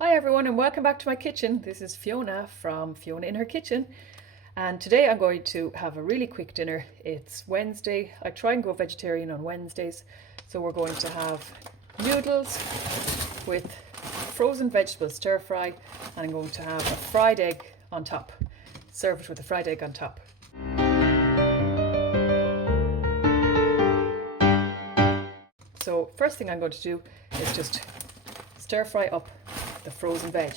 Hi everyone and welcome back to my kitchen. This is Fiona from Fiona in her kitchen, and today I'm going to have a really quick dinner. It's Wednesday. I try and go vegetarian on Wednesdays, so we're going to have noodles with frozen vegetable stir fry, and I'm going to have a fried egg on top. Serve it with a fried egg on top. So first thing I'm going to do is just stir fry up the frozen veg.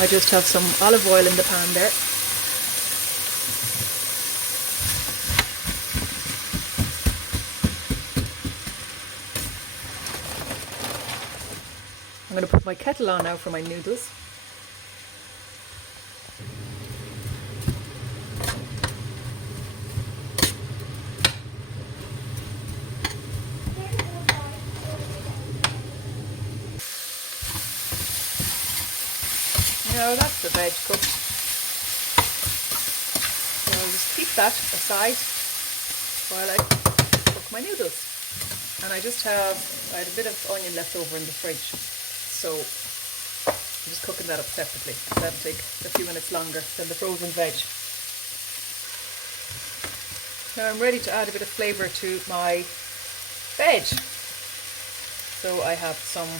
I just have some olive oil in the pan there. I'm going to put my kettle on now for my noodles. Now that's the veg cooked. So I'll just keep that aside while I cook my noodles. And I had a bit of onion left over in the fridge, so I'm just cooking that up separately. That'll take a few minutes longer than the frozen veg. Now I'm ready to add a bit of flavour to my veg. So I have some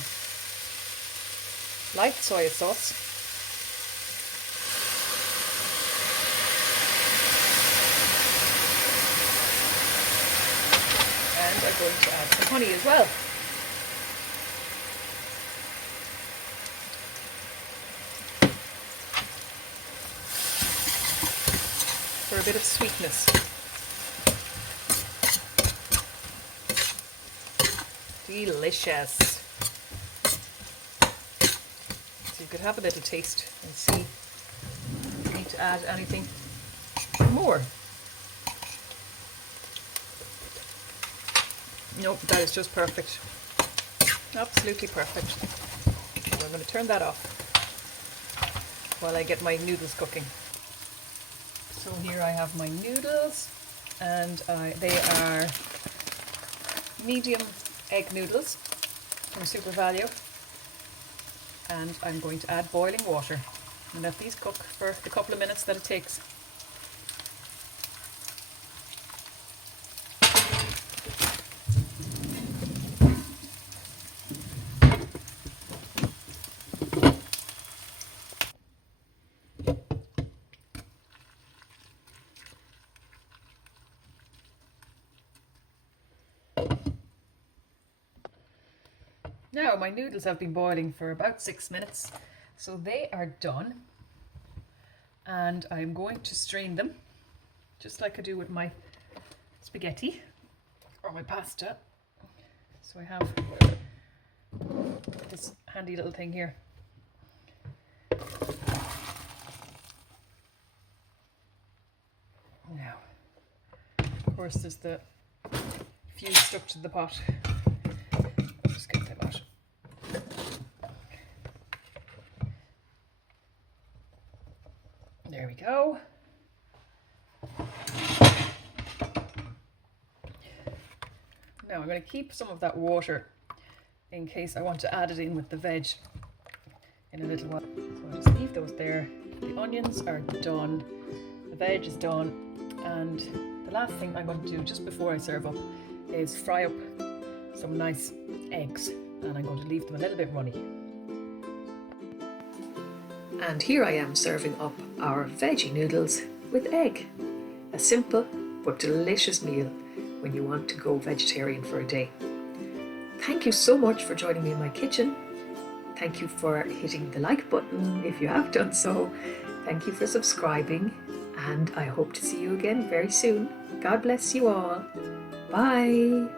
light soy sauce. And I'm going to add some honey as well. For a bit of sweetness. Delicious. So you could have a little taste and see if you need to add anything more. Nope, that is just perfect. Absolutely perfect. So I'm going to turn that off while I get my noodles cooking. So here I have my noodles, and they are medium egg noodles from Super Value. And I'm going to add boiling water and let these cook for the couple of minutes that it takes. Now my noodles have been boiling for about 6 minutes, so they are done, and I'm going to strain them just like I do with my spaghetti or my pasta. So I have this handy little thing here. Now, of course, there's the fuse stuck to the pot. There we go. Now I'm going to keep some of that water in case I want to add it in with the veg in a little while. So I'll just leave those there. The onions are done, the veg is done, and the last thing I'm going to do just before I serve up is fry up some nice eggs, and I'm going to leave them a little bit runny. And here I am serving up our veggie noodles with egg. A simple but delicious meal when you want to go vegetarian for a day. Thank you so much for joining me in my kitchen. Thank you for hitting the like button if you have done so. Thank you for subscribing, and I hope to see you again very soon. God bless you all. Bye.